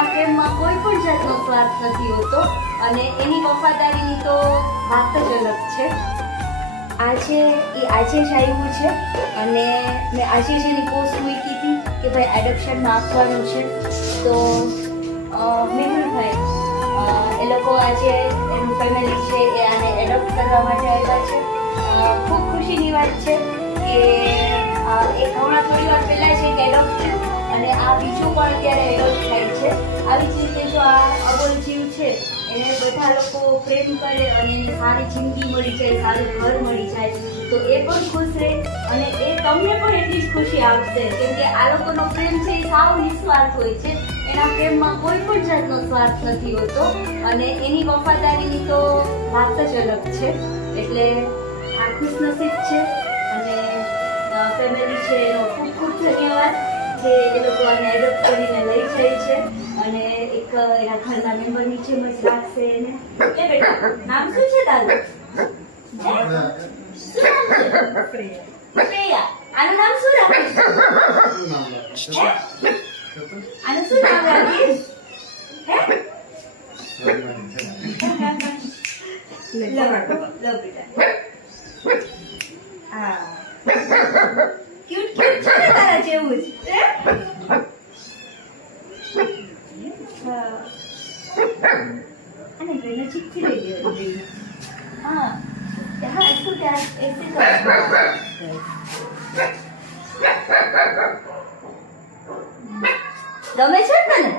એના પ્રેમમાં કોઈ પણ જાતનો સ્વાર્થ નથી હોતો અને એની વફાદારીની તો વાત જ અલગ છે. આજે જ આવ્યું છે અને મેં આજે જ એની પોસ્ટ મૂકી હતી કે ભાઈ એડોપ્શનમાં આપવાનું છે. તો મેહુલભાઈ એ લોકો આજે એનું ફેમિલી છે એ આને એડોપ્ટ કરવા માટે આવ્યા છે. ખૂબ ખુશીની વાત છે કે એક હમણાં થોડી વાર પહેલાં જ એક એડોપ્ટ થયું અને આ બીજું પણ અત્યારે એડોપ્ટ થાય છે. આવી જ રીતે જો આ અબોલ જીવ છે એને બધા લોકો પ્રેમ કરે અને એને સારી જિંદગી મળી જાય, સારું ઘર મળી જાય તો એ પણ ખુશ રહે અને એ તમને પણ એટલી જ ખુશી આપશે. કેમ કે આ લોકોનો પ્રેમ છે એ સાવ નિસ્વાર્થ હોય છે. એના પ્રેમમાં કોઈ પણ જાતનો સ્વાર્થ નથી હોતો અને એની વફાદારીની તો વાત જ અલગ છે. એટલે આ ખુશનસીબ છે અને ફેમિલી છે એનો ખૂબ ખૂબ ધન્યવાદ કે એ લોકો આને એડોપ્ટ કરીને લઈ જાય છે અને એક એના ઘરના મેમ્બરની જેમ જ રાખશે એને. એ બેટા નામ શું છે તારું? શું નામ છે? પ્રિયા. આનું નામ શું રાખીશ? આનું શું નામ રાખીશ? લો બેટા. હા ક્યુટ ક્યુટ છે ને તારા જેવું જ. અને નજીકથી લઈ લેવાનું. હા હા શું ત્યાં એસી ગમે છે તને?